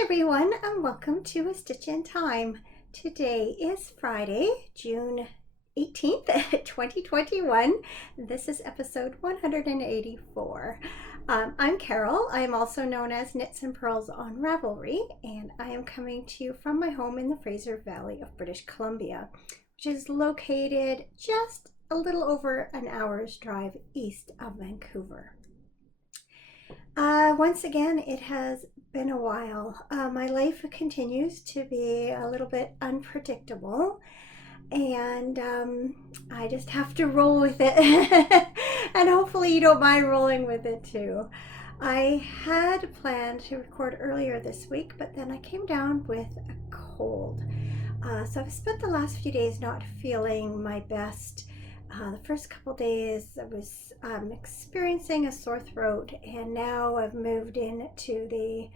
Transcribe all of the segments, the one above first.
everyone, and welcome to A Stitch in Time. Today is Friday, June 18th, 2021. This is episode 184. I'm Carol. I am also known as Knits and Pearls on Ravelry, and I am coming to you from my home in the Fraser Valley of British Columbia, which is located just a little over an hour's drive east of Vancouver. Once again, it has been a while. My life continues to be a little bit unpredictable, and I just have to roll with it. And hopefully you don't mind rolling with it too. I had planned to record earlier this week, but then I came down with a cold. So I've spent the last few days not feeling my best. The first couple days I was experiencing a sore throat, and now I've moved into the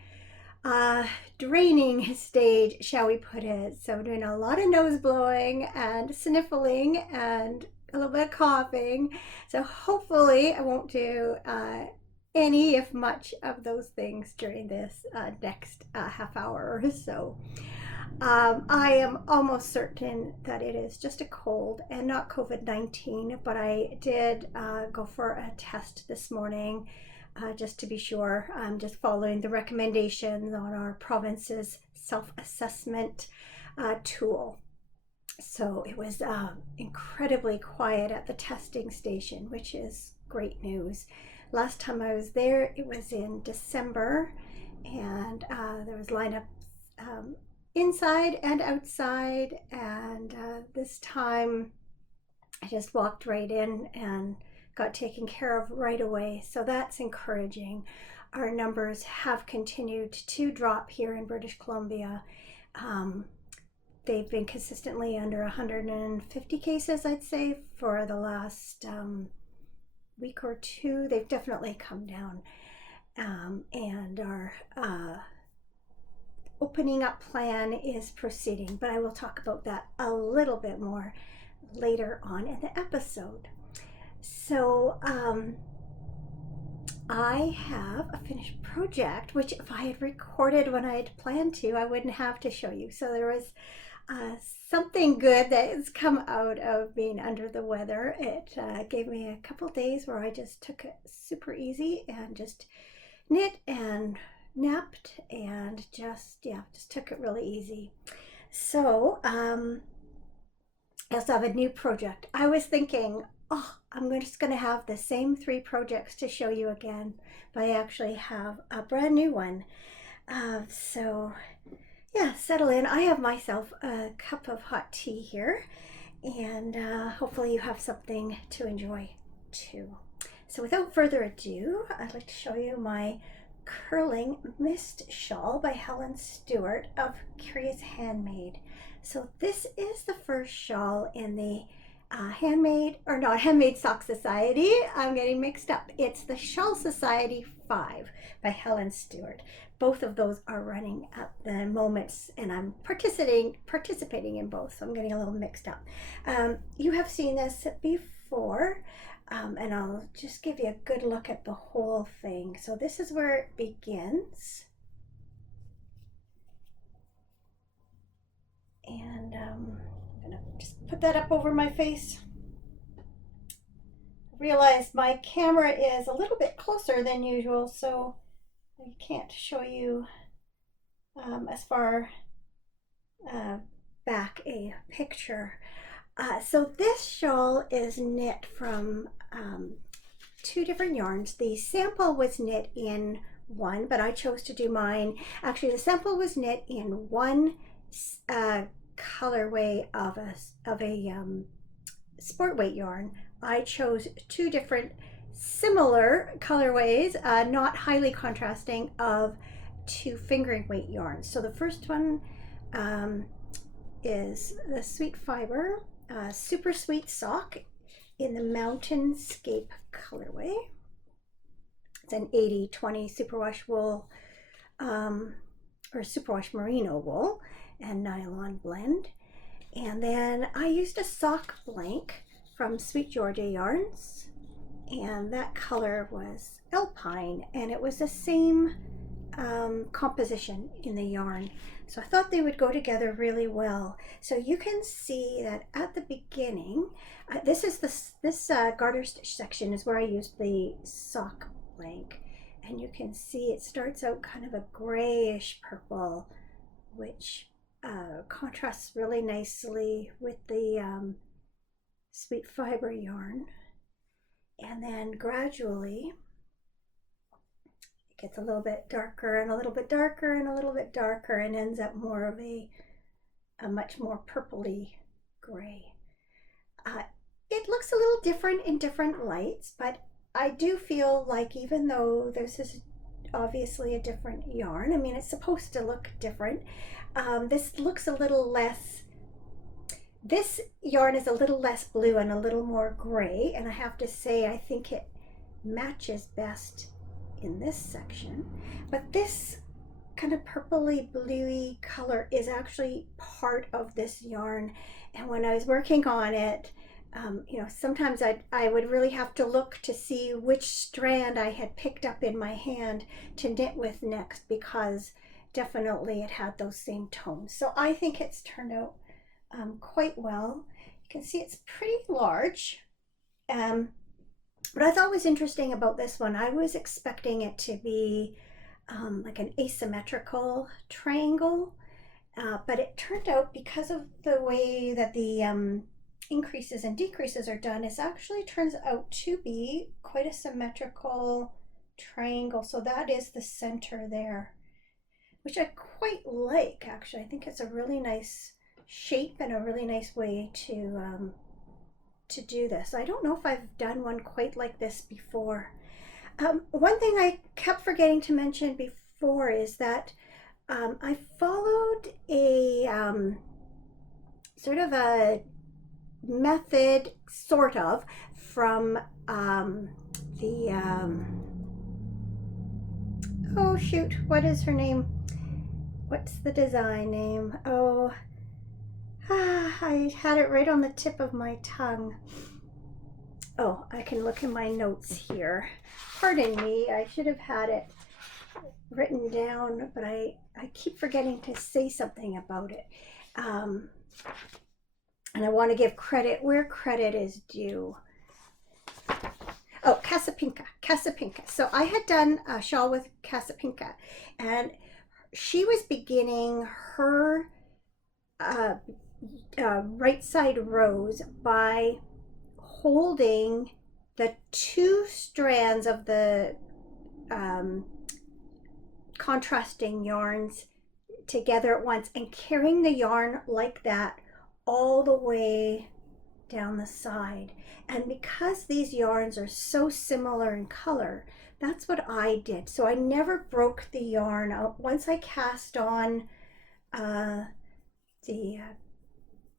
draining stage, shall we put it. So I'm doing a lot of nose blowing and sniffling and a little bit of coughing. So hopefully I won't do any, if much, of those things during this next half hour or so. I am almost certain that it is just a cold and not COVID-19, but I did go for a test this morning just to be sure. I'm just following the recommendations on our province's self-assessment tool. So it was incredibly quiet at the testing station, which is great news. Last time I was there, it was in December, and there was lineups inside and outside, and this time I just walked right in and got taken care of right away. So that's encouraging. Our numbers have continued to drop here in British Columbia. They've been consistently under 150 cases, I'd say, for the last week or two. They've definitely come down, and our opening up plan is proceeding, but I will talk about that a little bit more later on in the episode. So I have a finished project, which if I had recorded when I had planned to, I wouldn't have to show you. So there was something good that has come out of being under the weather. It gave me a couple days where I just took it super easy and just knit and napped and just took it really easy. So I also have a new project. I was thinking, I'm just going to have the same 3 projects to show you again, but I actually have a brand new one. So yeah, settle in. I have myself a cup of hot tea here, and hopefully you have something to enjoy too. So without further ado, I'd like to show you my curling mist shawl by Helen Stewart of Curious Handmade. So this is the first shawl in the Handmade Sock Society. I'm getting mixed up. It's the Shawl Society 5 by Helen Stewart. Both of those are running at the moment, and I'm participating in both, so I'm getting a little mixed up. You have seen this before. And I'll just give you a good look at the whole thing. So this is where it begins. And I'm gonna just put that up over my face. I realized my camera is a little bit closer than usual, so I can't show you as far back a picture. So this shawl is knit from 2 different yarns. The sample was knit in one, but I chose to do mine. Actually, the sample was knit in one colorway of a sport weight yarn. I chose 2 different similar colorways, not highly contrasting, of 2 fingering weight yarns. So the first one is the Sweet Fiber Super Sweet Sock in the Mountainscape colorway. It's an 80-20 superwash wool or superwash merino wool and nylon blend. And then I used a sock blank from Sweet Georgia Yarns, and that color was Alpine, and it was the same composition in the yarn. So I thought they would go together really well. So you can see that at the beginning, this garter stitch section is where I used the sock blank, and you can see it starts out kind of a grayish purple, which contrasts really nicely with the sweet fiber yarn, and then gradually gets a little bit darker and a little bit darker and a little bit darker and ends up more of a much more purpley gray. It looks a little different in different lights, but I do feel like even though this is obviously a different yarn, I mean, it's supposed to look different, this looks a little less, this yarn is a little less blue and a little more gray, and I have to say I think it matches best in this section. But this kind of purpley bluey color is actually part of this yarn, and when I was working on it, you know, sometimes I would really have to look to see which strand I had picked up in my hand to knit with next, because definitely it had those same tones. So I think it's turned out quite well. You can see it's pretty large. What I thought was interesting about this one, I was expecting it to be like an asymmetrical triangle, but it turned out, because of the way that the increases and decreases are done, it actually turns out to be quite a symmetrical triangle. So that is the center there, which I quite like, actually. I think it's a really nice shape and a really nice way to do this. I don't know if I've done one quite like this before. One thing I kept forgetting to mention before is that I followed a sort of a method, sort of, from oh shoot, what is her name? What's the design name? Oh, I had it right on the tip of my tongue. Oh, I can look in my notes here. Pardon me, I should have had it written down, but I keep forgetting to say something about it. And I want to give credit where credit is due. Oh, Casapinka. So I had done a shawl with Casapinka, and she was beginning her right side rows by holding the two strands of the contrasting yarns together at once and carrying the yarn like that all the way down the side. And because these yarns are so similar in color, that's what I did. So I never broke the yarn out. Once I cast on the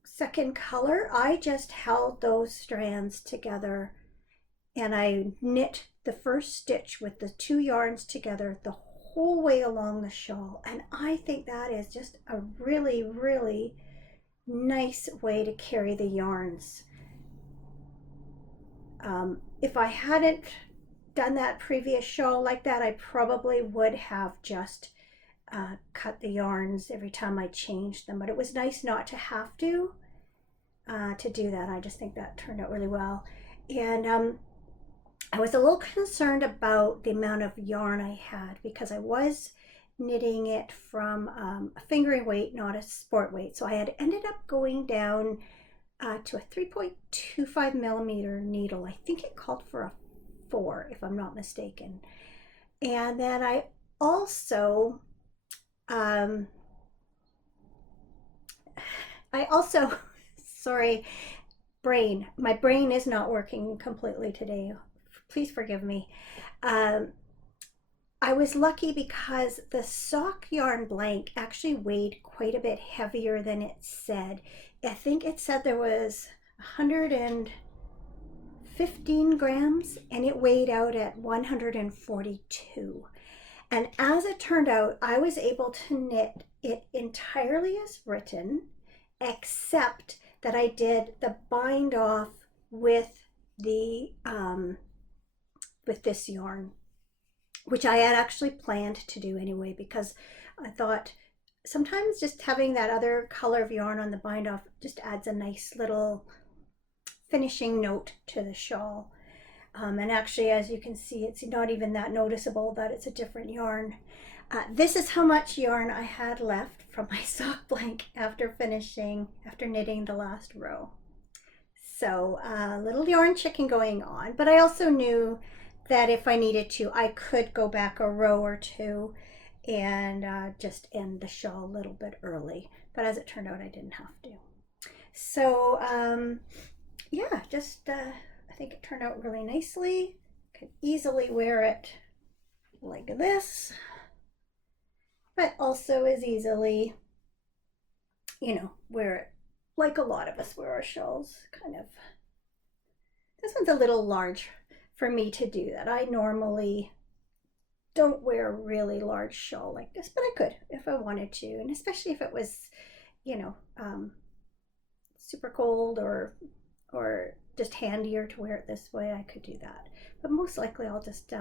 second color, I just held those strands together, and I knit the first stitch with the two yarns together the whole way along the shawl. And I think that is just a really, really nice way to carry the yarns. If I hadn't done that previous shawl like that, I probably would have just cut the yarns every time I changed them, but it was nice not to have to do that. I just think that turned out really well. And I was a little concerned about the amount of yarn I had, because I was knitting it from a fingering weight, not a sport weight. So I had ended up going down to a 3.25 millimeter needle. I think it called for a 4, if I'm not mistaken. And then I also sorry, my brain is not working completely today. Please forgive me. I was lucky because the sock yarn blank actually weighed quite a bit heavier than it said. I think it said there was 115 grams, and it weighed out at 142. And as it turned out, I was able to knit it entirely as written, except that I did the bind off with the with this yarn. which I had actually planned to do anyway, because I thought sometimes just having that other color of yarn on the bind off just adds a nice little finishing note to the shawl. And actually, as you can see, it's not even that noticeable that it's a different yarn. This is how much yarn I had left from my sock blank after knitting the last row. So a little yarn chicken going on, but I also knew that if I needed to, I could go back a row or two and just end the shawl a little bit early. But as it turned out, I didn't have to. So yeah, just I think it turned out really nicely. Could easily wear it like this, but also as easily, wear it like a lot of us wear our shawls, kind of. This one's a little large for me to do that. I normally don't wear a really large shawl like this, but I could if I wanted to, and especially if it was, super cold or just handier to wear it this way, I could do that. But most likely I'll just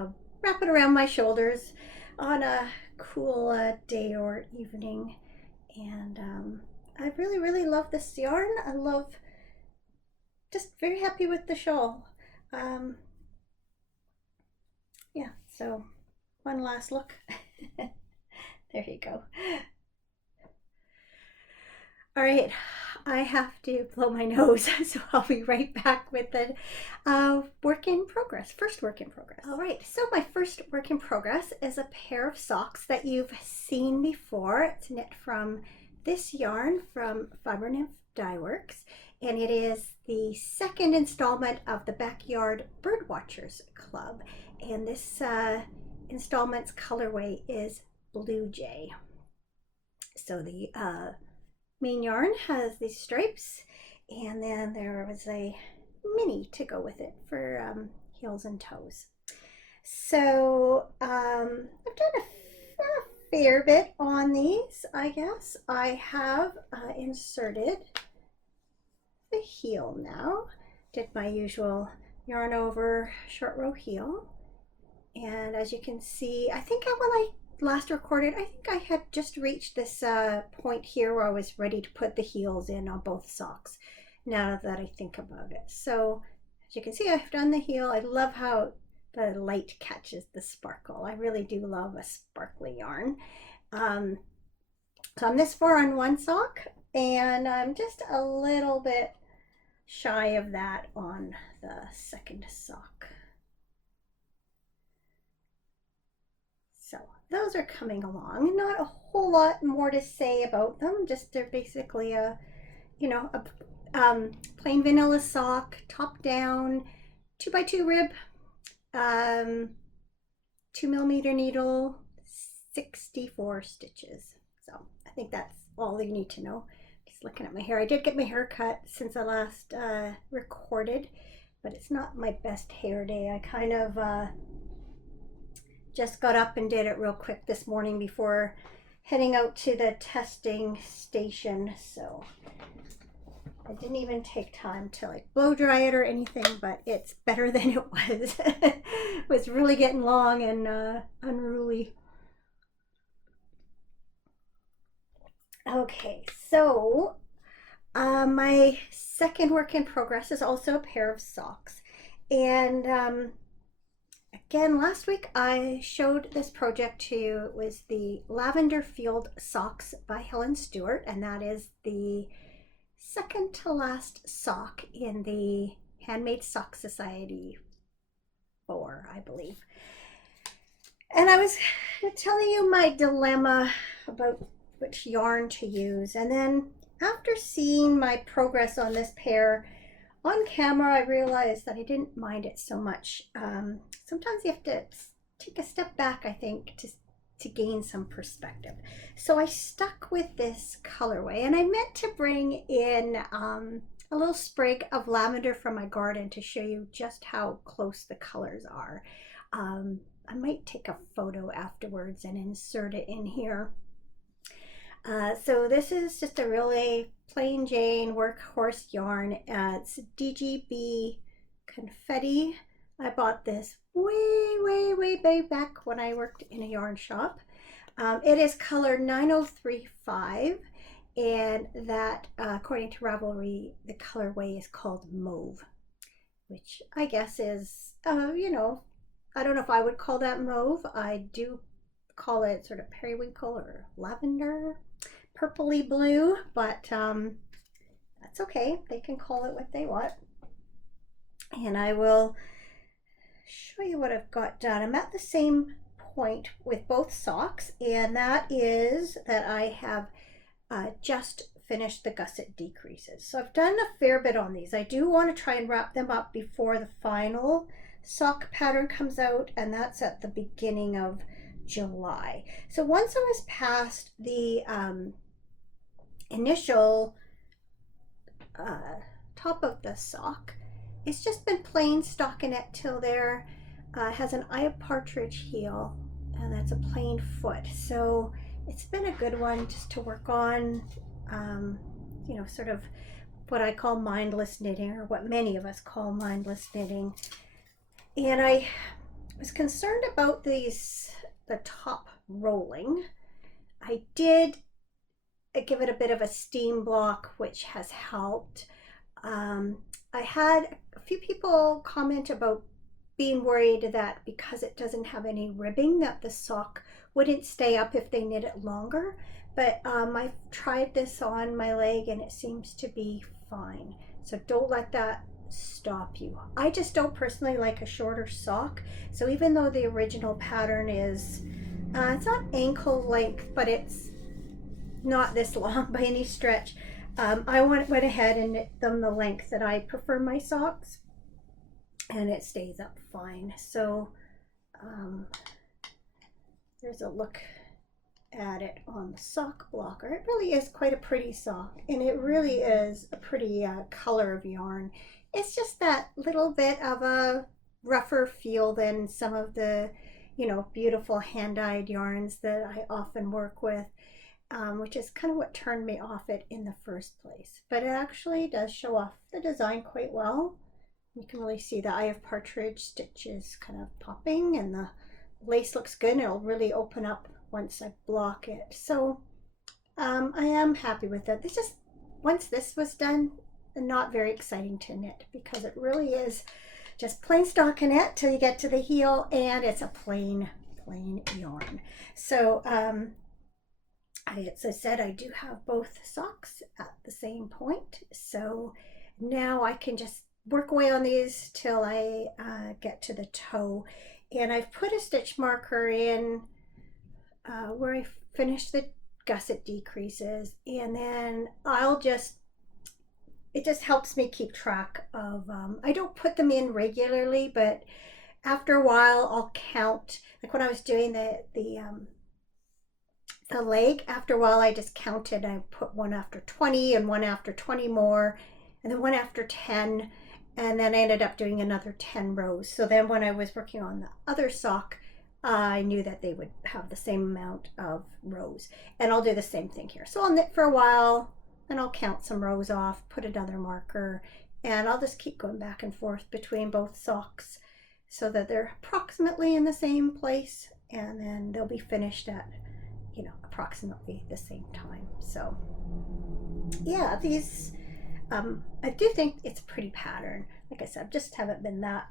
wrap it around my shoulders on a cool day or evening. And I really, really love this yarn. I love, just very happy with the shawl. Yeah, so one last look. There you go. All right, I have to blow my nose, so I'll be right back with the work in progress, first work in progress. All right, so my first work in progress is a pair of socks that you've seen before. It's knit from this yarn from Fiber Nymph Dye Works, and it is the second installment of the Backyard Birdwatchers Club, and this installment's colorway is Blue Jay. So the main yarn has these stripes, and then there was a mini to go with it for heels and toes. So I've done a fair bit on these, I guess. I have inserted the heel now. Did my usual yarn over short row heel, and as you can see, I think when I last recorded, I think I had just reached this point here where I was ready to put the heels in on both socks, now that I think about it. So as you can see, I've done the heel. I love how the light catches the sparkle. I really do love a sparkly yarn. So I'm this far on one sock, and I'm just a little bit shy of that on the second sock. So those are coming along. Not a whole lot more to say about them. Just they're basically a plain vanilla sock, top down, 2x2 rib, 2mm needle, 64 stitches. So I think that's all you need to know. Just looking at my hair. I did get my hair cut since I last recorded, but it's not my best hair day. I kind of just got up and did it real quick this morning before heading out to the testing station, so I didn't even take time to like blow dry it or anything, but it's better than it was. It was really getting long and unruly. Okay, so my second work in progress is also a pair of socks, and again, last week I showed this project to you. It was the Lavender Field Socks by Helen Stewart, and that is the second to last sock in the Handmade Sock Society 4, I believe. And I was telling you my dilemma about which yarn to use, and then after seeing my progress on this pair on camera, I realized that I didn't mind it so much. Sometimes you have to take a step back, I think, to gain some perspective. So I stuck with this colorway, and I meant to bring in a little sprig of lavender from my garden to show you just how close the colors are. I might take a photo afterwards and insert it in here. So this is just a really plain Jane workhorse yarn. It's DGB Confetti. I bought this way back when I worked in a yarn shop. It is color 9035, and that, according to Ravelry, the colorway is called Mauve, which I guess is, I don't know if I would call that mauve. I do call it sort of periwinkle or lavender, purpley blue, but that's okay. They can call it what they want. And I will show you what I've got done. I'm at the same point with both socks, and that is that I have just finished the gusset decreases. So I've done a fair bit on these. I do want to try and wrap them up before the final sock pattern comes out, and that's at the beginning of July. So once I was past the initial top of the sock, it's just been plain stockinette till there. It has an eye of partridge heel, and that's a plain foot. So it's been a good one just to work on, sort of what I call mindless knitting, or what many of us call mindless knitting. And I was concerned about the top rolling. I did give it a bit of a steam block, which has helped. I had a few people comment about being worried that because it doesn't have any ribbing, that the sock wouldn't stay up if they knit it longer. But I've tried this on my leg and it seems to be fine. So don't let that stop you. I just don't personally like a shorter sock. So even though the original pattern is, it's not ankle length, but it's not this long by any stretch. I went ahead and knit them the length that I prefer my socks, and it stays up fine. So there's a look at it on the sock blocker. It really is quite a pretty sock, and it really is a pretty color of yarn. It's just that little bit of a rougher feel than some of the, beautiful hand-dyed yarns that I often work with. Which is kind of what turned me off it in the first place. But it actually does show off the design quite well. You can really see the eye of partridge stitches kind of popping, and the lace looks good, and it'll really open up once I block it. So I am happy with it. It's just, once this was done, not very exciting to knit, because it really is just plain stockinette till you get to the heel, and it's a plain yarn. So as I said, I do have both socks at the same point, so now I can just work away on these till I get to the toe. And I've put a stitch marker in where I finished the gusset decreases, and then it just helps me keep track of, I don't put them in regularly, but after a while I'll count. Like when I was doing the leg, after a while I just counted. I put one after 20 and one after 20 more, and then one after 10, and then I ended up doing another 10 rows. So then when I was working on the other sock, I knew that they would have the same amount of rows, and I'll do the same thing here. So I'll knit for a while, and I'll count some rows off, put another marker, and I'll just keep going back and forth between both socks so that they're approximately in the same place, and then they'll be finished at approximately the same time. So yeah, these I do think it's a pretty pattern. Like I said, just haven't been that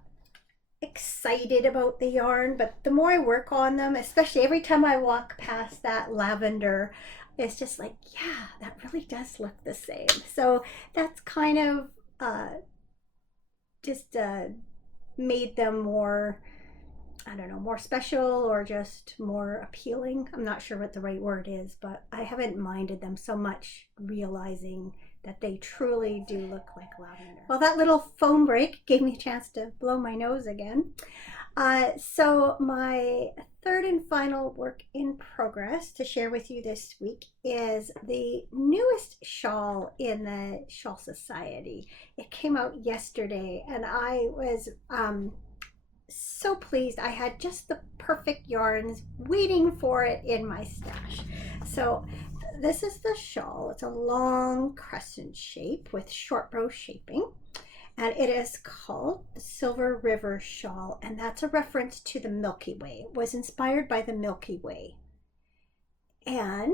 excited about the yarn, but the more I work on them, especially every time I walk past that lavender, it's just like, yeah, that really does look the same. So that's kind of just made them more, I don't know, more special or just more appealing. I'm not sure what the right word is, but I haven't minded them so much, realizing that they truly do look like lavender. Well, that little foam break gave me a chance to blow my nose again. So my third and final work in progress to share with you this week is the newest shawl in the Shawl Society. It came out yesterday, and I was so pleased. I had just the perfect yarns waiting for it in my stash. So this is the shawl. It's a long crescent shape with short bow shaping, and it is called the Silver River Shawl, and that's a reference to the Milky Way. It was inspired by the Milky Way. And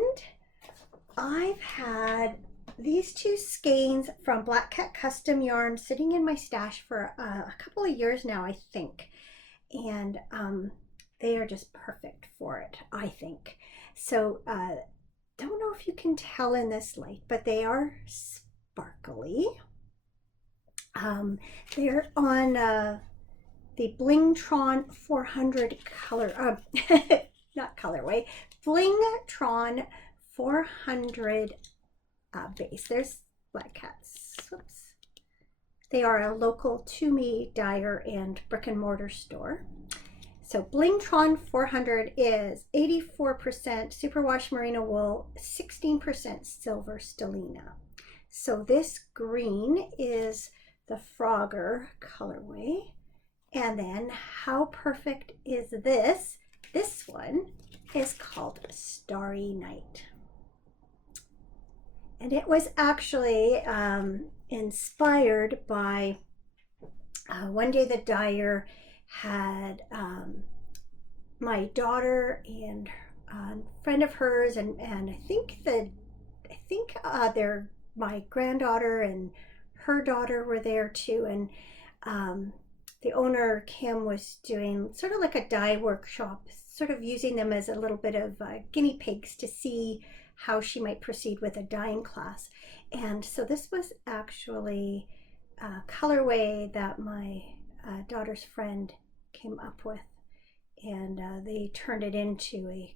I've had these two skeins from Black Cat Custom Yarn sitting in my stash for a couple of years now, I think. And they are just perfect for it, I think. So don't know if you can tell in this light, but they are sparkly. They're on the Blingtron 400 color, not colorway, Blingtron 400 base. There's Black Cats. Whoops. They are a local to me dyer and brick and mortar store. So Blingtron 400 is 84% superwash merino wool, 16% silver stellina. So this green is the Frogger colorway. And then how perfect is this? This one is called Starry Night. And it was actually inspired by one day the dyer had my daughter and a friend of hers, and I think my granddaughter and her daughter were there too, and the owner Kim was doing sort of like a dye workshop, sort of using them as a little bit of guinea pigs to see how she might proceed with a dyeing class. And so this was actually a colorway that my daughter's friend came up with, and they turned it into a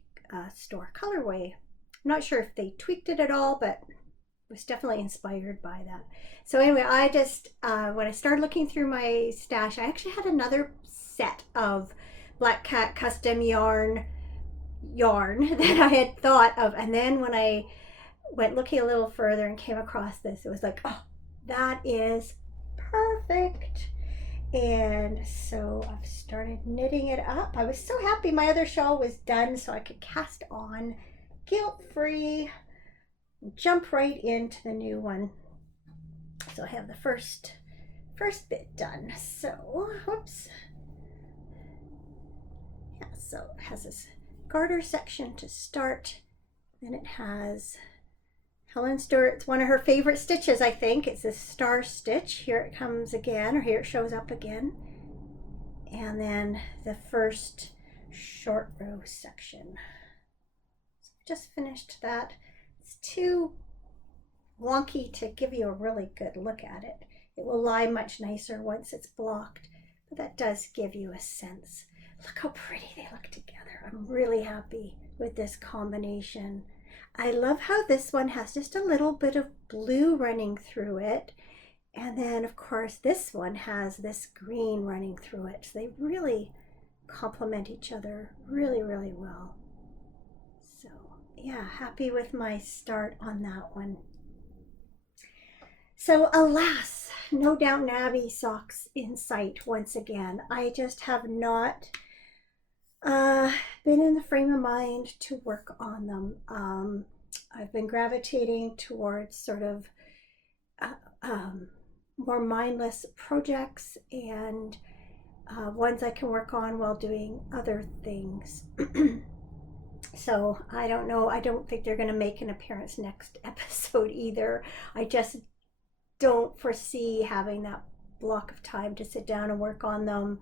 store colorway. I'm not sure if they tweaked it at all, but was definitely inspired by that. So anyway, I just when I started looking through my stash, I actually had another set of Black Cat Custom yarn that I had thought of, and then when I went looking a little further and came across this, it was like, oh, that is perfect. And so I've started knitting it up. I was so happy my other shawl was done so I could cast on guilt-free, jump right into the new one. So I have the first bit done. So whoops. Yeah, so it has this garter section to start. Then it has Helen Stewart's one of her favorite stitches, I think. It's this star stitch. Here it comes again, or here it shows up again. And then the first short row section. So I've just finished that. It's too wonky to give you a really good look at it. It will lie much nicer once it's blocked, but that does give you a sense. Look how pretty they look together. I'm really happy with this combination. I love how this one has just a little bit of blue running through it. And then of course this one has this green running through it. So they really complement each other really, really well. So yeah, happy with my start on that one. So alas, no Downton Abbey socks in sight once again. I just have not been in the frame of mind to work on them. I've been gravitating towards sort of more mindless projects and ones I can work on while doing other things. So I don't know. I don't think they're going to make an appearance next episode either. I just don't foresee having that block of time to sit down and work on them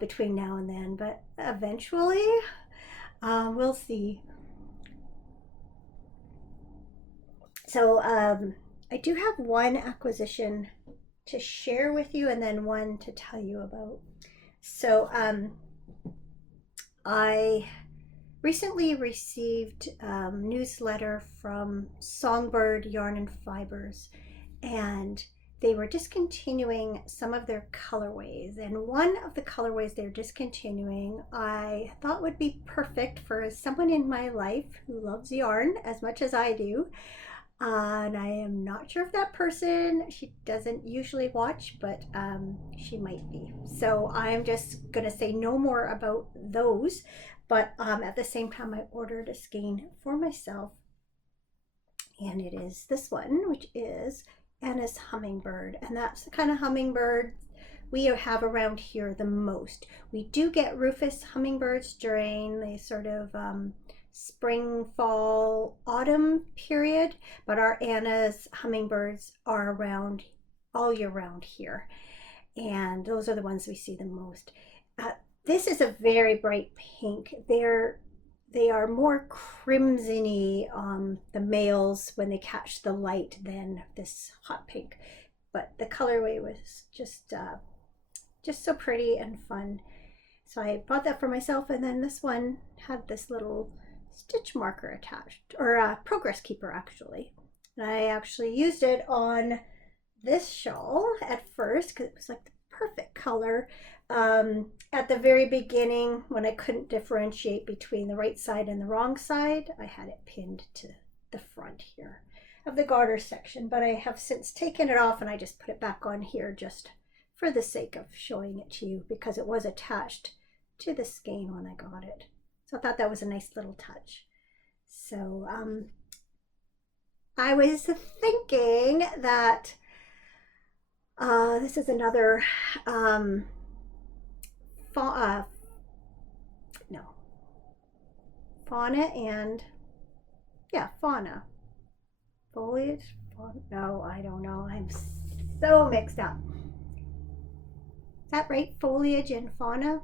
between now and then, but eventually we'll see. So I do have one acquisition to share with you and then one to tell you about. So I recently received a newsletter from Songbird Yarn and Fibers, and they were discontinuing some of their colorways, and one of the colorways they're discontinuing I thought would be perfect for someone in my life who loves yarn as much as I do. And I am not sure if that person, she doesn't usually watch, but she might be. So I'm just gonna say no more about those, but at the same time I ordered a skein for myself, and it is this one, which is Anna's hummingbird, and that's the kind of hummingbird we have around here the most. We do get rufous hummingbirds during the sort of spring, fall, autumn period, but our Anna's hummingbirds are around all year round here, and those are the ones we see the most. Uh, this is a very bright pink. They are more crimsony, the males when they catch the light than this hot pink, but the colorway was just so pretty and fun. So I bought that for myself, and then this one had this little stitch marker attached, or a progress keeper actually. And I actually used it on this shawl at first because it was like the perfect color. At the very beginning, when I couldn't differentiate between the right side and the wrong side, I had it pinned to the front here of the garter section, but I have since taken it off and I just put it back on here just for the sake of showing it to you because it was attached to the skein when I got it. So I thought that was a nice little touch. So I was thinking that this is another fauna and fauna foliage. No, I don't know. I'm so mixed up. Is that right? Foliage and fauna?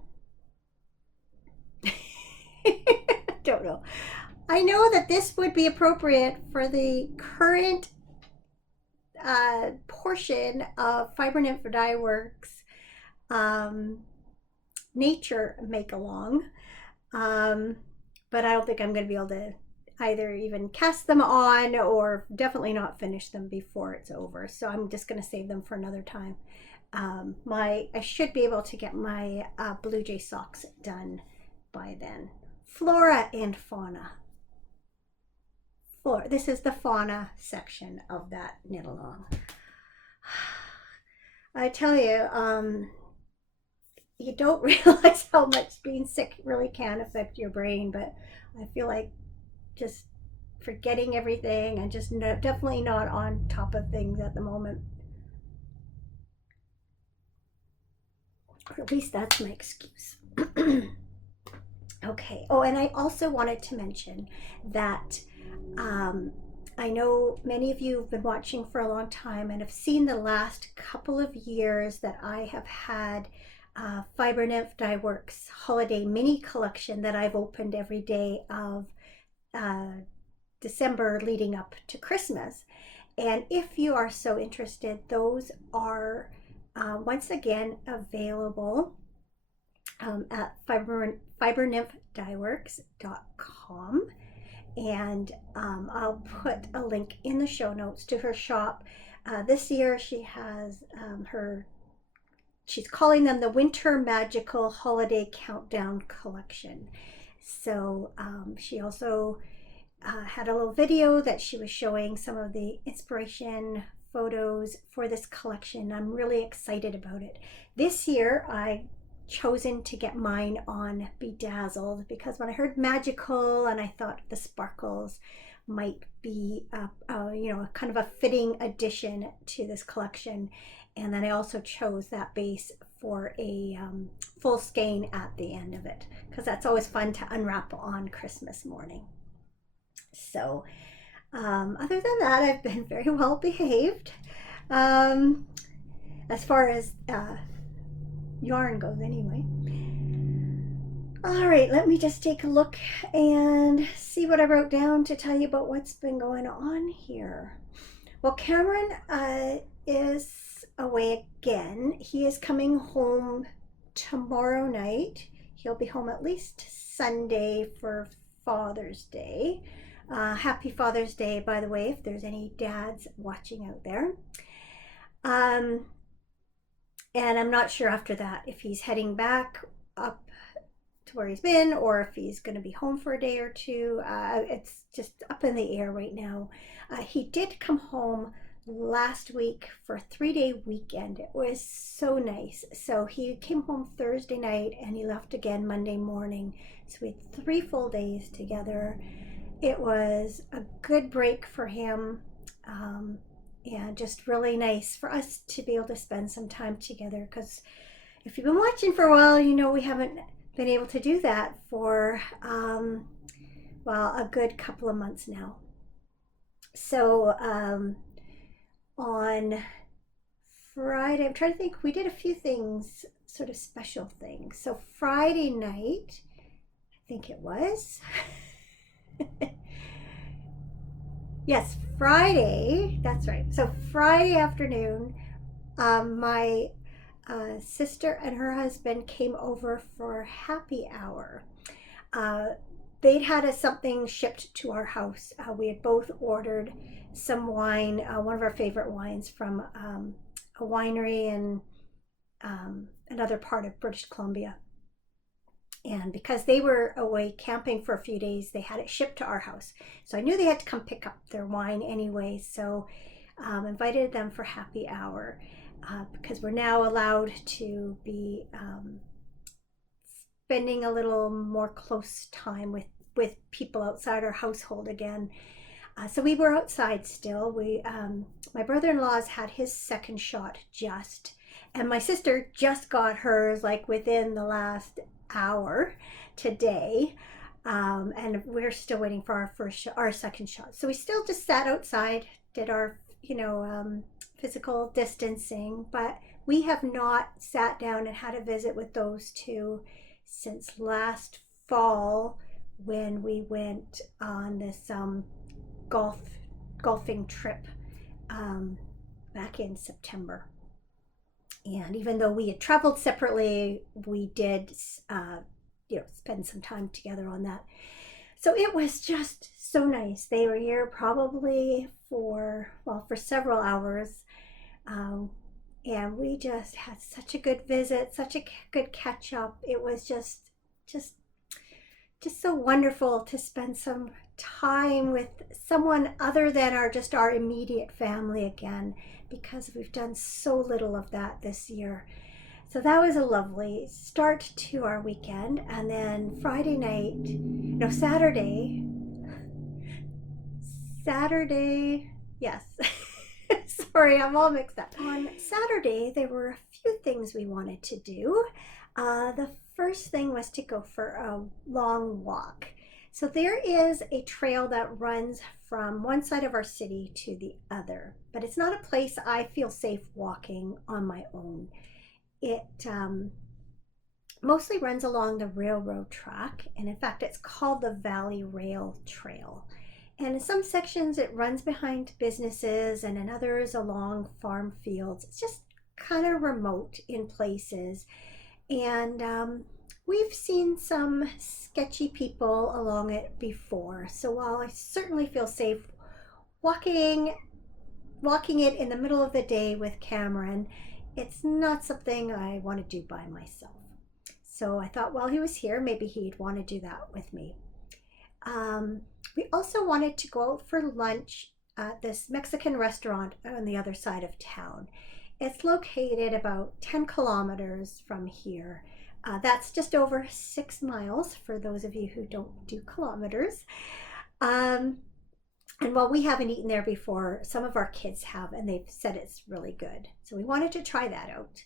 Don't know. I know that this would be appropriate for the current portion of Fiber Nymph Dye Works nature make along, but I don't think I'm going to be able to either even cast them on or definitely not finish them before it's over. So I'm just going to save them for another time. I should be able to get my Blue Jay socks done by then. Flora and fauna. This is the fauna section of that knit along. I tell you, you don't realize how much being sick really can affect your brain, but I feel like just forgetting everything and just definitely not on top of things at the moment. Or at least that's my excuse. Okay. Oh, and I also wanted to mention that I know many of you have been watching for a long time and have seen the last couple of years that I have had Fiber Nymph Dye Works holiday mini collection that I've opened every day of December leading up to Christmas. And if you are so interested, those are once again available at fibernymphdyworks.com. And I'll put a link in the show notes to her shop. This year she has she's calling them the Winter Magical Holiday Countdown Collection. So she also had a little video that she was showing some of the inspiration photos for this collection. I'm really excited about it. This year I chosen to get mine on Bedazzled because when I heard magical and I thought the sparkles might be kind of a fitting addition to this collection, and then I also chose that base for a full skein at the end of it because that's always fun to unwrap on Christmas morning. So other than that, I've been very well behaved as far as yarn goes anyway. All right, let me just take a look and see what I wrote down to tell you about what's been going on here. Well, Cameron is away again. He is coming home tomorrow night. He'll be home at least Sunday for Father's Day. Happy Father's Day, by the way, if there's any dads watching out there. And I'm not sure after that if he's heading back up to where he's been or if he's going to be home for a day or two. It's just up in the air right now. He did come home last week for a 3-day weekend. It was so nice. So he came home Thursday night and he left again Monday morning. So we had 3 full days together. It was a good break for him. and just really nice for us to be able to spend some time together, because if you've been watching for a while, you know we haven't been able to do that for, well, a good couple of months now. So on Friday, I'm trying to think, we did a few things, sort of special things. So Friday night, I think it was. Yes, Friday, that's right. So Friday afternoon, my sister and her husband came over for happy hour. Uh, they'd had something shipped to our house. We had both ordered some wine, one of our favorite wines from a winery in another part of British Columbia. And because they were away camping for a few days, they had it shipped to our house. So I knew they had to come pick up their wine anyway. So invited them for happy hour, because we're now allowed to be spending a little more close time with people outside our household again. So we were outside still. My brother-in-law's had his second shot just, and my sister just got hers like within the last hour today, and we're still waiting for our second shot. So we still just sat outside, did our physical distancing, but we have not sat down and had a visit with those two since last fall, when we went on this golfing trip back in September. And even though we had traveled separately, we did spend some time together on that. So it was just so nice. They were here probably for several hours, and we just had such a good visit, such a good catch up. It was just so wonderful to spend some time with someone other than our immediate family again, because we've done so little of that this year. So that was a lovely start to our weekend. And then Saturday, yes. Sorry, I'm all mixed up. On Saturday, there were a few things we wanted to do. The first thing was to go for a long walk. So there is a trail that runs from one side of our city to the other, but it's not a place I feel safe walking on my own. It mostly runs along the railroad track, and in fact it's called the Valley Rail Trail. And in some sections it runs behind businesses, and in others along farm fields. It's just kind of remote in places, and we've seen some sketchy people along it before. So while I certainly feel safe walking it in the middle of the day with Cameron, it's not something I want to do by myself. So I thought while he was here, maybe he'd want to do that with me. We also wanted to go out for lunch at this Mexican restaurant on the other side of town. It's located about 10 kilometers from here. That's just over 6 miles for those of you who don't do kilometers. And while we haven't eaten there before, some of our kids have, and they've said it's really good. So we wanted to try that out.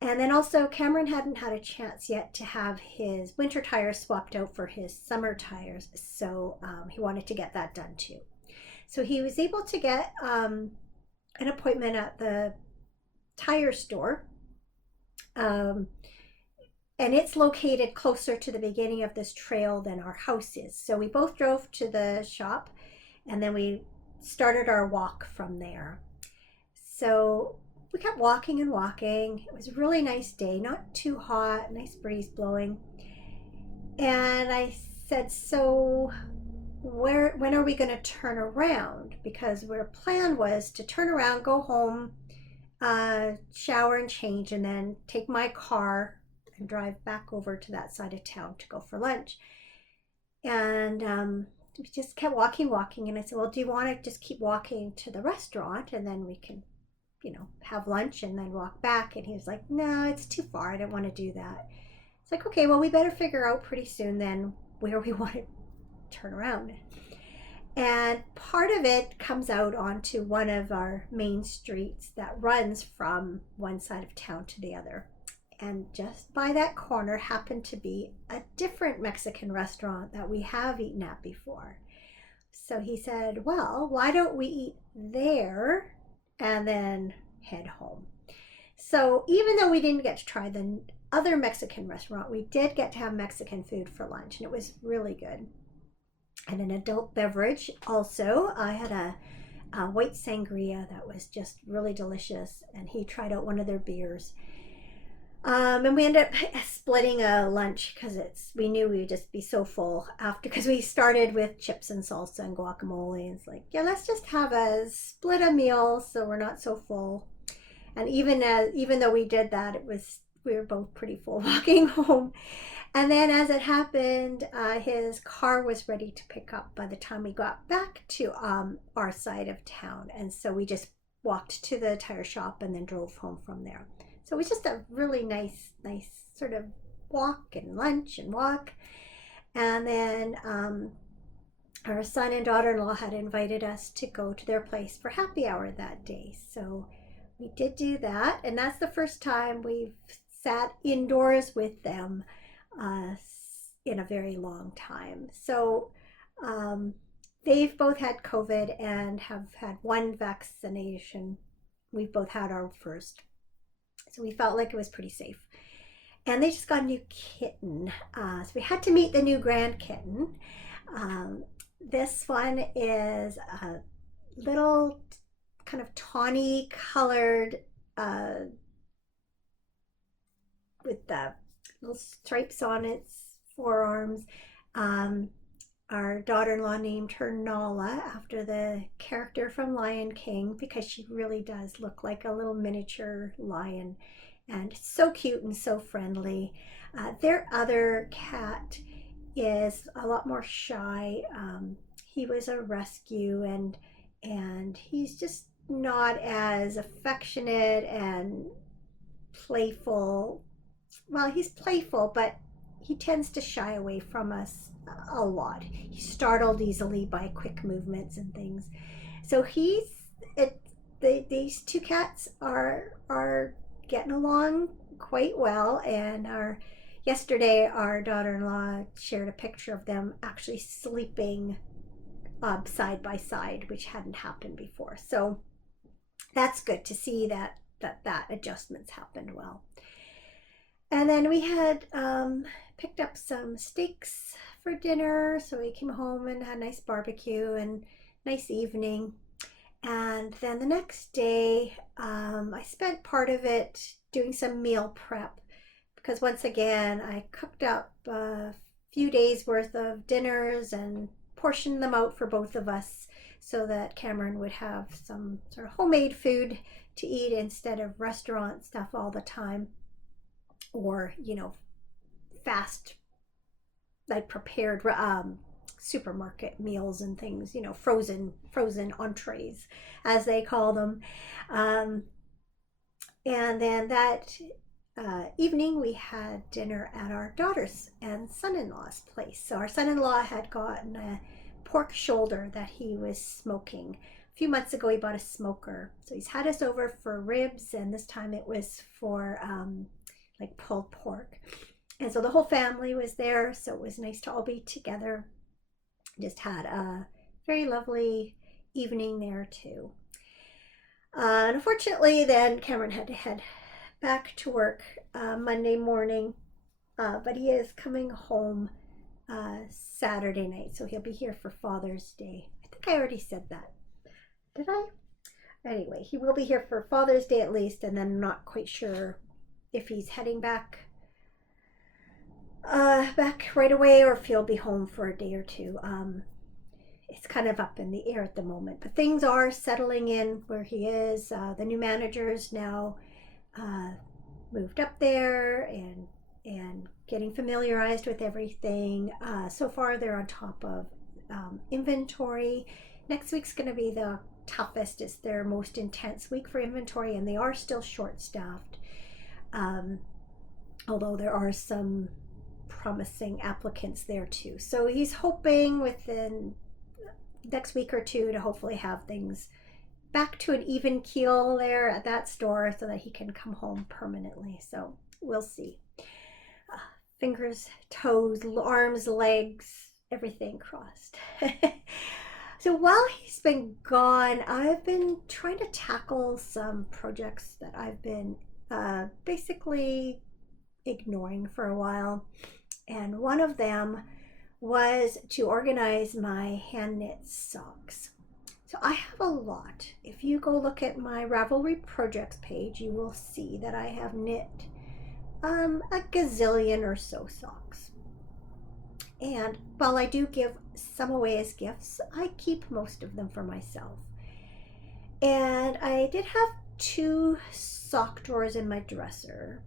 And then also Cameron hadn't had a chance yet to have his winter tires swapped out for his summer tires. So he wanted to get that done too. So he was able to get an appointment at the tire store. And it's located closer to the beginning of this trail than our house is. So we both drove to the shop, and then we started our walk from there. So we kept walking and walking. It was a really nice day, not too hot, nice breeze blowing. And I said, so when are we going to turn around? Because our plan was to turn around, go home, shower and change, and then take my car and drive back over to that side of town to go for lunch. And we just kept walking, and I said, well, do you want to just keep walking to the restaurant, and then we can, have lunch and then walk back? And he was like, no, it's too far. I don't want to do that. It's like, okay, well, we better figure out pretty soon then where we want to turn around. And part of it comes out onto one of our main streets that runs from one side of town to the other. And just by that corner happened to be a different Mexican restaurant that we have eaten at before. So he said, well, why don't we eat there and then head home? So even though we didn't get to try the other Mexican restaurant, we did get to have Mexican food for lunch, and it was really good. And an adult beverage also. I had a white sangria that was just really delicious, and he tried out one of their beers. And we ended up splitting a lunch because we knew we would just be so full after, because we started with chips and salsa and guacamole, and it's like, yeah, let's just have a split a meal so we're not so full. And even though we did that, we were both pretty full walking home. And then, as it happened, his car was ready to pick up by the time we got back to our side of town, and so we just walked to the tire shop and then drove home from there. So it was just a really nice sort of walk and lunch and walk. And then our son and daughter-in-law had invited us to go to their place for happy hour that day. So we did do that, and that's the first time we've sat indoors with them in a very long time. So they've both had COVID and have had one vaccination. We've both had our first. So we felt like it was pretty safe. And they just got a new kitten. So we had to meet the new grand kitten. This one is a little kind of tawny colored with the little stripes on its forearms. Our daughter-in-law named her Nala after the character from Lion King, because she really does look like a little miniature lion, and so cute and so friendly. Their other cat is a lot more shy. He was a rescue, and he's just not as affectionate and playful. Well, he's playful, but he tends to shy away from us a lot. He's startled easily by quick movements and things. So these two cats are getting along quite well. And yesterday our daughter-in-law shared a picture of them actually sleeping side by side, which hadn't happened before. So that's good to see that adjustments happened well. And then we had picked up some steaks for dinner, so we came home and had a nice barbecue and nice evening. And then the next day, I spent part of it doing some meal prep, because once again, I cooked up a few days worth of dinners and portioned them out for both of us so that Cameron would have some sort of homemade food to eat instead of restaurant stuff all the time, or fast, like prepared supermarket meals and things, frozen entrees as they call them. And then that evening we had dinner at our daughter's and son-in-law's place. So our son-in-law had gotten a pork shoulder that he was smoking. A few months ago he bought a smoker, so he's had us over for ribs, and this time it was for like pulled pork. And so the whole family was there, so it was nice to all be together. Just had a very lovely evening there too. Unfortunately, then Cameron had to head back to work Monday morning, but he is coming home Saturday night, so he'll be here for Father's Day. I think I already said that. Did I? Anyway, he will be here for Father's Day at least, and then I'm not quite sure if he's heading back right away, or if he'll be home for a day or two. It's kind of up in the air at the moment, but things are settling in where he is. The new managers now moved up there and getting familiarized with everything. So far they're on top of inventory. Next week's going to be the toughest. It's their most intense week for inventory, and they are still short-staffed, although there are some promising applicants there too. So he's hoping within next week or two to hopefully have things back to an even keel there at that store so that he can come home permanently. So we'll see. Fingers, toes, arms, legs, everything crossed. So while he's been gone, I've been trying to tackle some projects that I've been basically ignoring for a while. And one of them was to organize my hand knit socks. So I have a lot. If you go look at my Ravelry projects page, you will see that I have knit a gazillion or so socks. And while I do give some away as gifts, I keep most of them for myself. And I did have 2 sock drawers in my dresser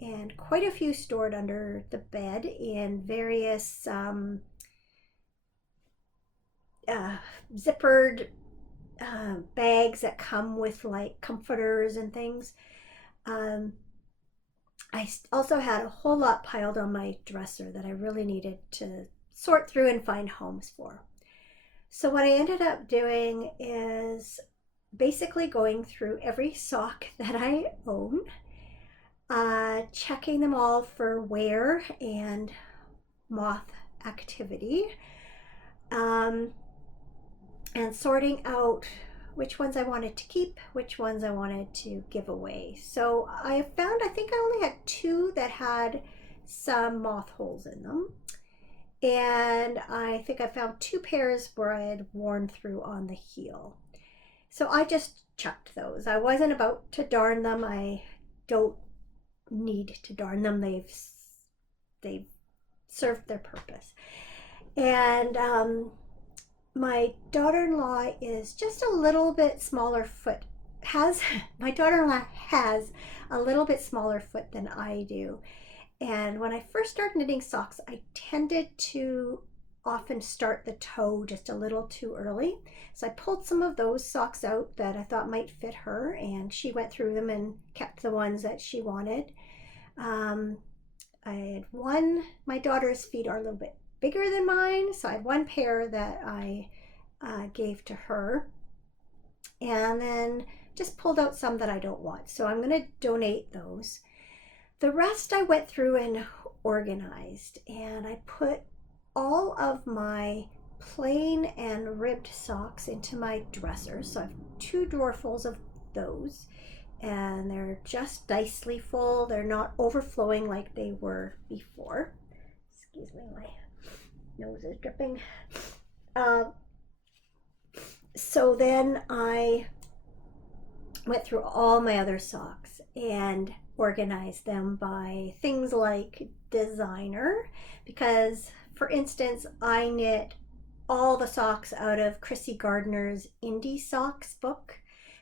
and quite a few stored under the bed in various zippered bags that come with like comforters and things. I also had a whole lot piled on my dresser that I really needed to sort through and find homes for. So what I ended up doing is basically going through every sock that I own, checking them all for wear and moth activity, and sorting out which ones I wanted to keep, which ones I wanted to give away. So I found, I think I only had 2 that had some moth holes in them. And I think I found 2 pairs where I had worn through on the heel. So I just chucked those. I wasn't about to darn them. I don't need to darn them. They've served their purpose. And my daughter-in-law is just a little bit smaller foot. My daughter-in-law has a little bit smaller foot than I do. And when I first started knitting socks, I tended to often start the toe just a little too early. So I pulled some of those socks out that I thought might fit her, and she went through them and kept the ones that she wanted. I had one, my daughter's feet are a little bit bigger than mine, so I had 1 pair that I gave to her, and then just pulled out some that I don't want. So I'm going to donate those. The rest I went through and organized, and I put all of my plain and ribbed socks into my dresser. So I have 2 drawerfuls of those, and they're just nicely full. They're not overflowing like they were before. Excuse me, my nose is dripping. So then I went through all my other socks and organized them by things like designer, because for instance I knit all the socks out of Chrissy Gardner's Indie Socks book,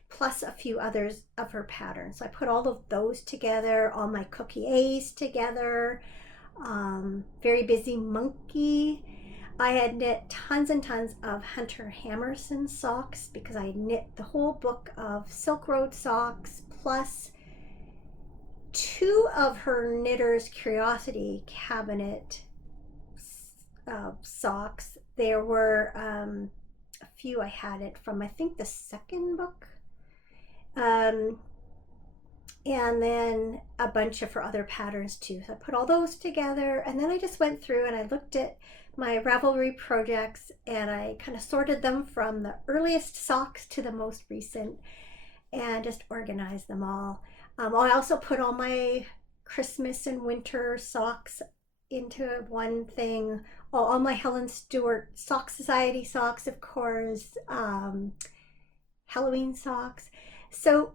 plus a few others of her patterns. So I put all of those together, all my Cookie A's together, Very Busy Monkey. I had knit tons and tons of Hunter Hammerson socks because I knit the whole book of Silk Road socks, plus 2 of her Knitter's Curiosity cabinet socks. There were a few I had it from, I think, the 2nd book. And then a bunch of her other patterns too. So I put all those together, and then I just went through and I looked at my Ravelry projects and I kind of sorted them from the earliest socks to the most recent and just organized them all. I also put all my Christmas and winter socks into one thing. All my Helen Stewart Sock Society socks, of course, Halloween socks. So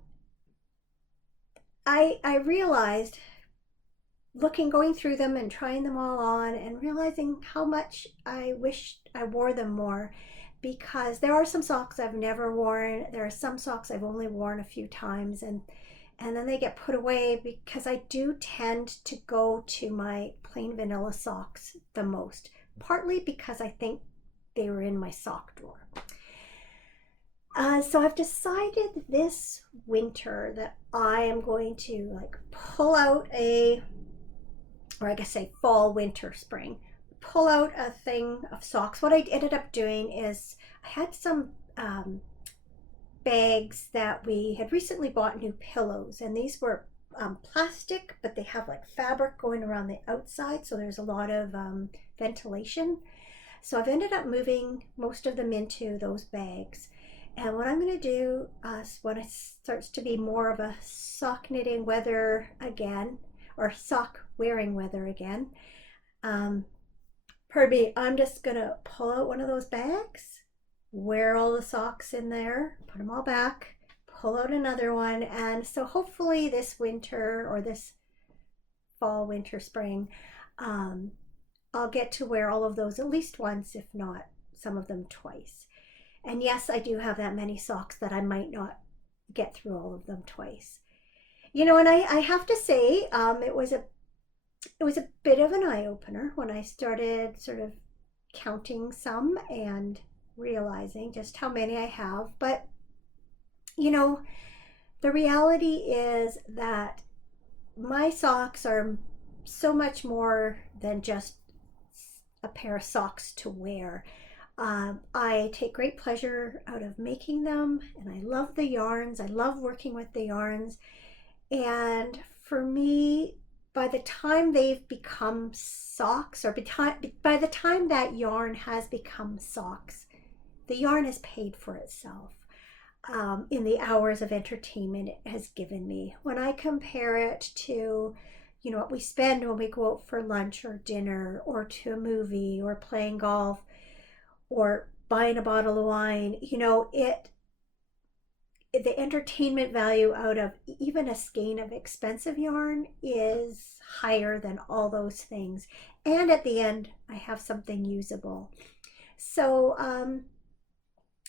I realized, going through them and trying them all on and realizing how much I wished I wore them more, because there are some socks I've never worn. There are some socks I've only worn a few times, and then they get put away because I do tend to go to my plain vanilla socks the most, partly because I think they were in my sock drawer. So I've decided this winter that I am going to pull out or I guess say fall, winter, spring, pull out a thing of socks. What I ended up doing is I had some bags that we had recently bought new pillows, and these were plastic, but they have like fabric going around the outside, so there's a lot of ventilation. So I've ended up moving most of them into those bags. And what I'm going to do when it starts to be more of a sock knitting weather again, or sock wearing weather again, pardon me, I'm just going to pull out one of those bags, wear all the socks in there, put them all back, pull out another one. And so hopefully this winter, or this fall, winter, spring, I'll get to wear all of those at least once, if not some of them twice. And yes, I do have that many socks that I might not get through all of them twice. You know, and I have to say, it was a bit of an eye-opener when I started sort of counting some and realizing just how many I have. But, you know, the reality is that my socks are so much more than just a pair of socks to wear. I take great pleasure out of making them, and I love the yarns. I love working with the yarns. And for me, by the time they've become socks, or by the time that yarn has become socks, the yarn has paid for itself in the hours of entertainment it has given me. When I compare it to, you know, what we spend when we go out for lunch or dinner, or to a movie, or playing golf, or buying a bottle of wine, you know, the entertainment value out of even a skein of expensive yarn is higher than all those things. And at the end, I have something usable. So,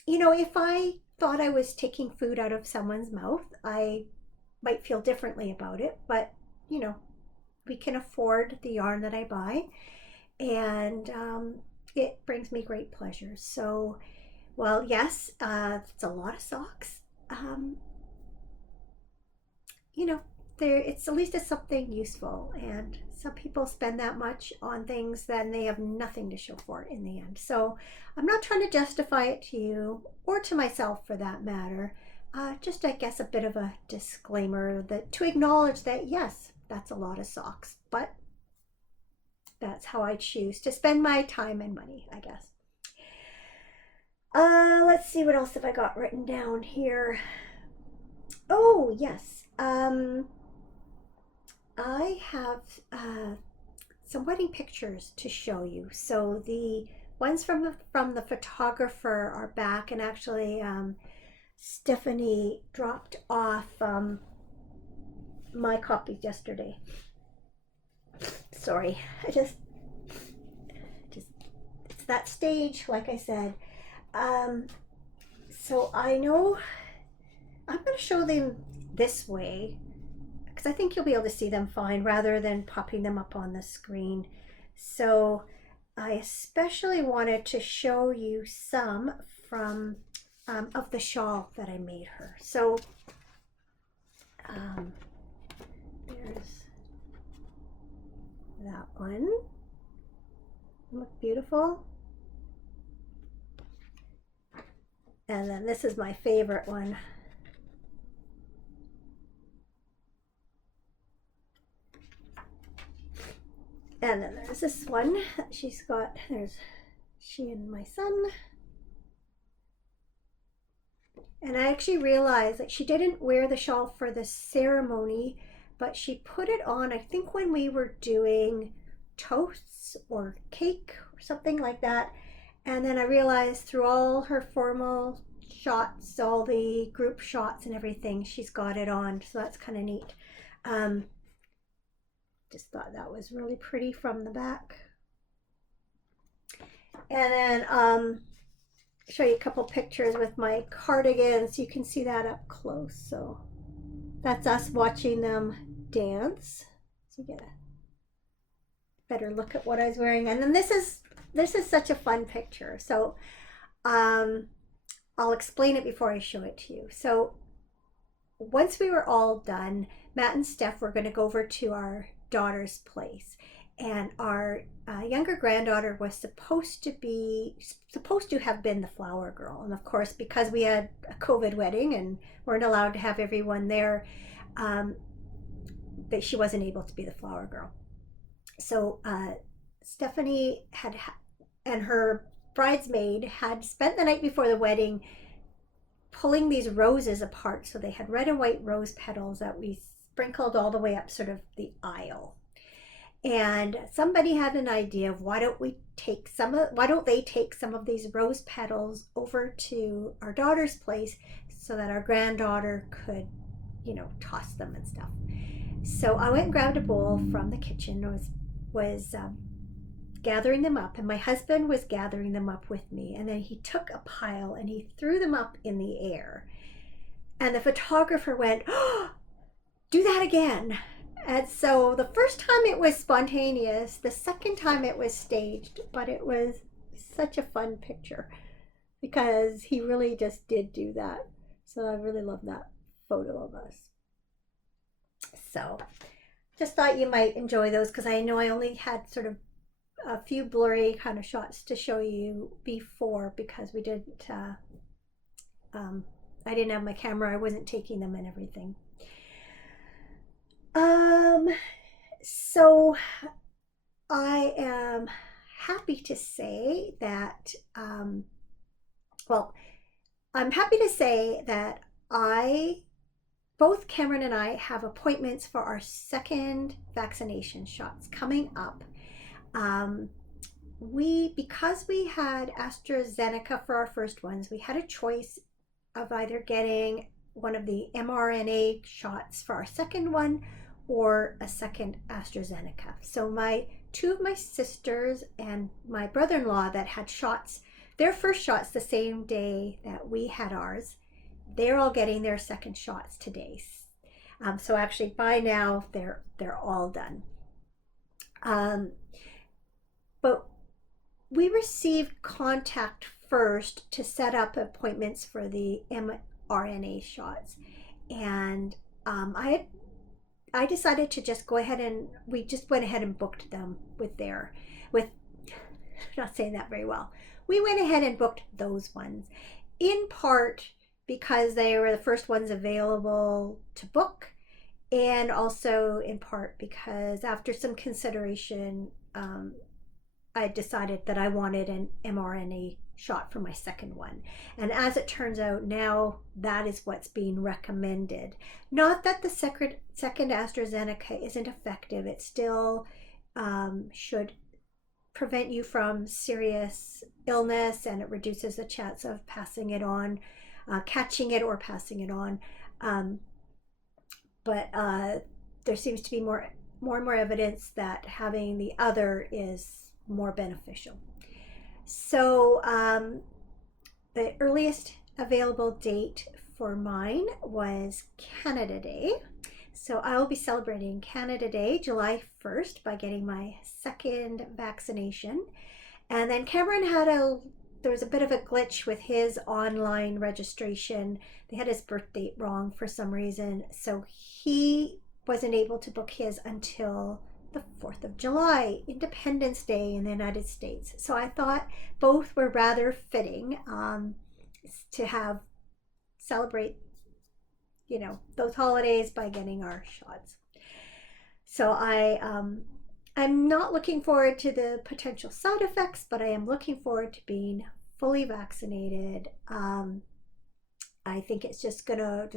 you know, if I thought I was taking food out of someone's mouth, I might feel differently about it. But, you know, we can afford the yarn that I buy, and it brings me great pleasure. So, well, yes, it's a lot of socks. You know, it's at least it's something useful, and some people spend that much on things then they have nothing to show for it in the end. So I'm not trying to justify it to you, or to myself for that matter. Just, I guess, a bit of a disclaimer that to acknowledge that yes, that's a lot of socks, but that's how I choose to spend my time and money, I guess. Let's see, what else have I got written down here? Oh, yes. I have some wedding pictures to show you. So the ones from the photographer are back, and actually Stephanie dropped off my copies yesterday. Sorry, I just it's that stage, like I said. So I know I'm going to show them this way, because I think you'll be able to see them fine rather than popping them up on the screen. So I especially wanted to show you some from of the shawl that I made her. So there's that one. Look beautiful. And then this is my favorite one. And then there's this one that she's got. There's she and my son. And I actually realized that she didn't wear the shawl for the ceremony, but she put it on, I think, when we were doing toasts or cake or something like that. And then I realized through all her formal shots, all the group shots and everything, she's got it on. So that's kind of neat. Just thought that was really pretty from the back. And then show you a couple pictures with my cardigan so you can see that up close. So that's us watching them dance. So you get a better look at what I was wearing. And then this is such a fun picture. So I'll explain it before I show it to you. So once we were all done, Matt and Steph were going to go over to our daughter's place. and our younger granddaughter was supposed to have been the flower girl. And of course, because we had a COVID wedding and weren't allowed to have everyone there, that she wasn't able to be the flower girl. So Stephanie and her bridesmaid had spent the night before the wedding pulling these roses apart. So they had red and white rose petals that we sprinkled all the way up sort of the aisle. And somebody had an idea of why don't they take some of these rose petals over to our daughter's place so that our granddaughter could, toss them and stuff. So I went and grabbed a bowl from the kitchen, was gathering them up, and my husband was gathering them up with me. And then he took a pile and he threw them up in the air. And the photographer went, "Oh, do that again." And so the first time it was spontaneous, the second time it was staged, but it was such a fun picture because he really just did do that. So I really love that photo of us. So just thought you might enjoy those because I know I only had sort of a few blurry kind of shots to show you before because we didn't, I didn't have my camera, I wasn't taking them and everything. So I am happy to say that, I'm happy to say that both Cameron and I have appointments for our second vaccination shots coming up. Because we had AstraZeneca for our first ones, we had a choice of either getting one of the mRNA shots for our second one or a second AstraZeneca. So two of my sisters and my brother-in-law that had shots, their first shots the same day that we had ours, they're all getting their second shots today. So actually by now they're all done. But we received contact first to set up appointments for the mRNA shots, and I decided to just go ahead and we just went ahead and booked them not saying that very well. We went ahead and booked those ones, in part because they were the first ones available to book, and also in part because after some consideration, I decided that I wanted an mRNA shot for my second one. And as it turns out now, that is what's being recommended. Not that the second AstraZeneca isn't effective. It still should prevent you from serious illness, and it reduces the chance of passing it on, catching it or passing it on. But there seems to be more and more evidence that having the other is more beneficial. So the earliest available date for mine was Canada Day. So I will be celebrating Canada Day, July 1st, by getting my second vaccination. And then Cameron there was a bit of a glitch with his online registration. They had his birth date wrong for some reason. So he wasn't able to book his until the 4th of July, Independence Day in the United States. So I thought both were rather fitting to celebrate, those holidays by getting our shots. So I'm not looking forward to the potential side effects, but I am looking forward to being fully vaccinated. I think it's just gonna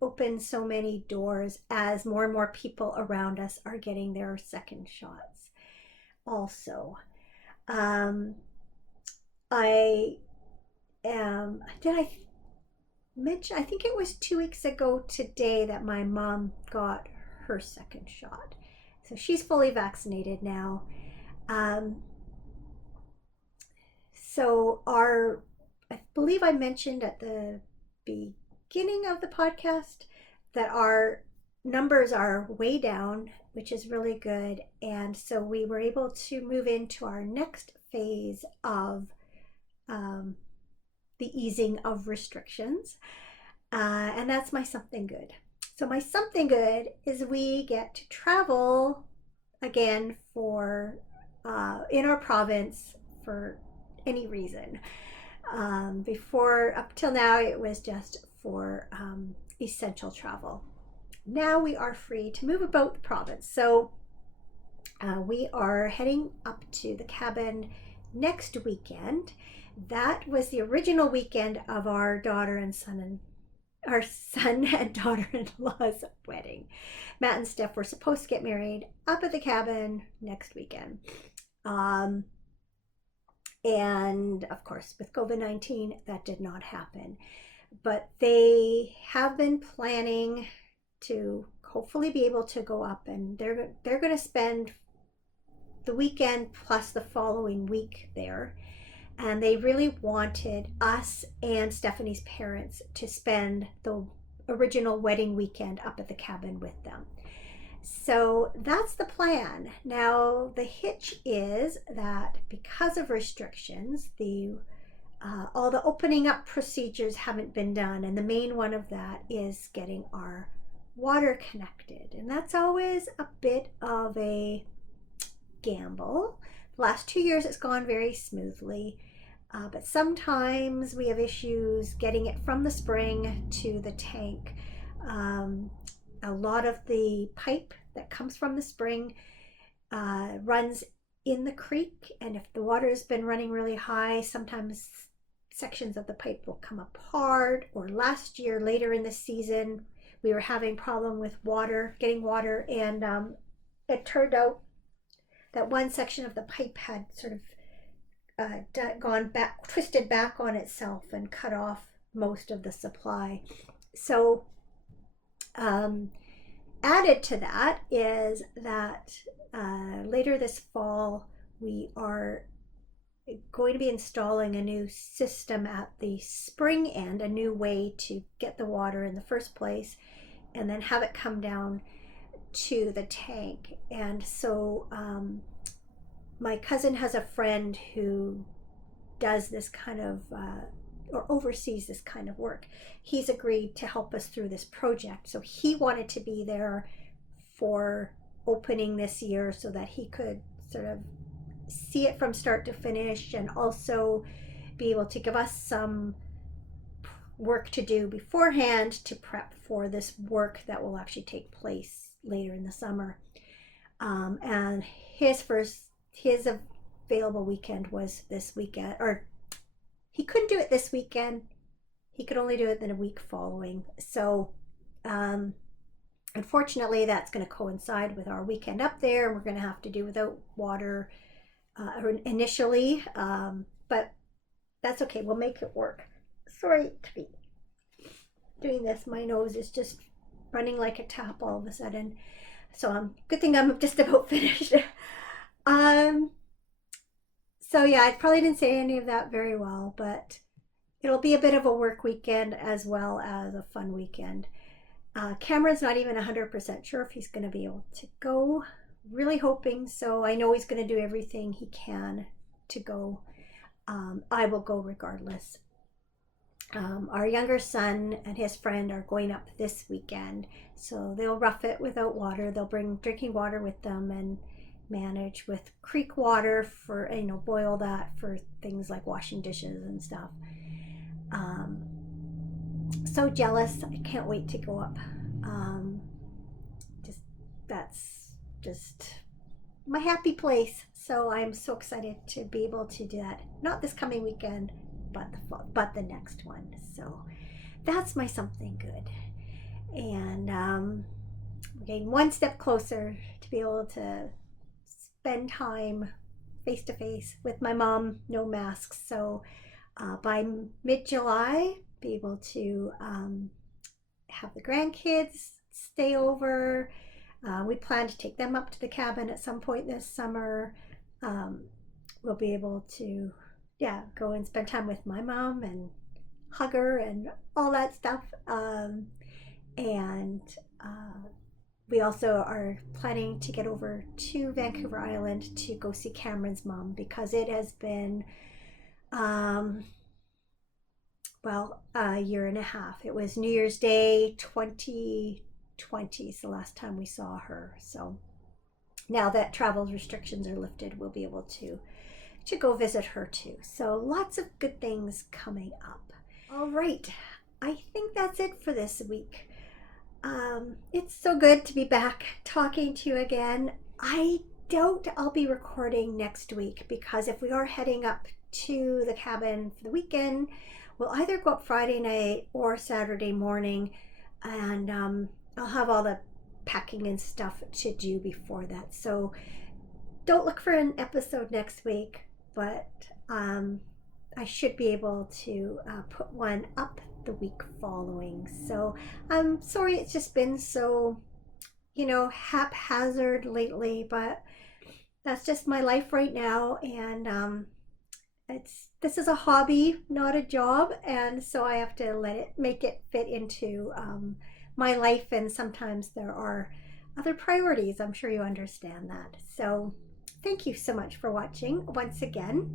open so many doors as more and more people around us are getting their second shots also. Did I mention, I think it was 2 weeks ago today that my mom got her second shot. So she's fully vaccinated now. So I believe I mentioned at the beginning of the podcast that our numbers are way down, which is really good. And so we were able to move into our next phase of the easing of restrictions. And that's my something good. So my something good is we get to travel again for in our province for any reason. Before, up till now, it was just for essential travel. Now we are free to move about the province. So we are heading up to the cabin next weekend. That was the original weekend of our daughter and son and daughter-in-law's wedding. Matt and Steph were supposed to get married up at the cabin next weekend. Um, and of course, with COVID-19, that did not happen. But they have been planning to hopefully be able to go up, and they're going to spend the weekend plus the following week there. And they really wanted us and Stephanie's parents to spend the original wedding weekend up at the cabin with them. So that's the plan. Now, the hitch is that because of restrictions, the all the opening up procedures haven't been done, and the main one of that is getting our water connected, and that's always a bit of a gamble. The last 2 years it's gone very smoothly, but sometimes we have issues getting it from the spring to the tank. A lot of the pipe that comes from the spring runs in the creek, and if the water has been running really high, sometimes sections of the pipe will come apart. Or last year, later in the season, we were having problem with getting water, and it turned out that one section of the pipe had sort of gone back, twisted back on itself, and cut off most of the supply. So added to that is that later this fall we are going to be installing a new system at the spring end, a new way to get the water in the first place and then have it come down to the tank. And so my cousin has a friend who does this kind of or oversees this kind of work. He's agreed to help us through this project, so he wanted to be there for opening this year so that he could sort of see it from start to finish, and also be able to give us some work to do beforehand to prep for this work that will actually take place later in the summer. And his available weekend was this weekend, or he couldn't do it this weekend. He could only do it in a week following. So unfortunately, that's going to coincide with our weekend up there, and we're going to have to do without water initially, but that's okay. We'll make it work. Sorry to be doing this. My nose is just running like a tap all of a sudden. So good thing I'm just about finished. So yeah, I probably didn't say any of that very well, but it'll be a bit of a work weekend as well as a fun weekend. Cameron's not even 100% sure if he's going to be able to go. Really hoping so. I know he's going to do everything he can to go. I will go regardless. Our younger son and his friend are going up this weekend, so they'll rough it without water. They'll bring drinking water with them and manage with creek water for, boil that for things like washing dishes and stuff. So jealous. I can't wait to go up. That's just my happy place. So I'm so excited to be able to do that. Not this coming weekend, but the next one. So that's my something good. And we're getting one step closer to be able to spend time face to face with my mom, no masks. So by mid-July, be able to have the grandkids stay over. We plan to take them up to the cabin at some point this summer. We'll be able to, go and spend time with my mom and hug her and all that stuff. And we also are planning to get over to Vancouver Island to go see Cameron's mom, because it has been, a year and a half. It was New Year's Day 2020 is the last time we saw her. So now that travel restrictions are lifted, we'll be able to go visit her too. So lots of good things coming up. All right, I think that's it for this week. It's so good to be back talking to you again. I doubt I'll be recording next week because if we are heading up to the cabin for the weekend, we'll either go up Friday night or Saturday morning, and I'll have all the packing and stuff to do before that. So don't look for an episode next week, but I should be able to put one up the week following. So I'm sorry it's just been so, haphazard lately, but that's just my life right now. And this is a hobby, not a job, and so I have to make it fit into my life. And sometimes there are other priorities. I'm sure you understand that. So thank you so much for watching once again.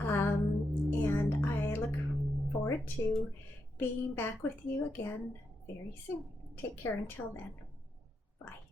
And I look forward to being back with you again very soon. Take care until then. Bye.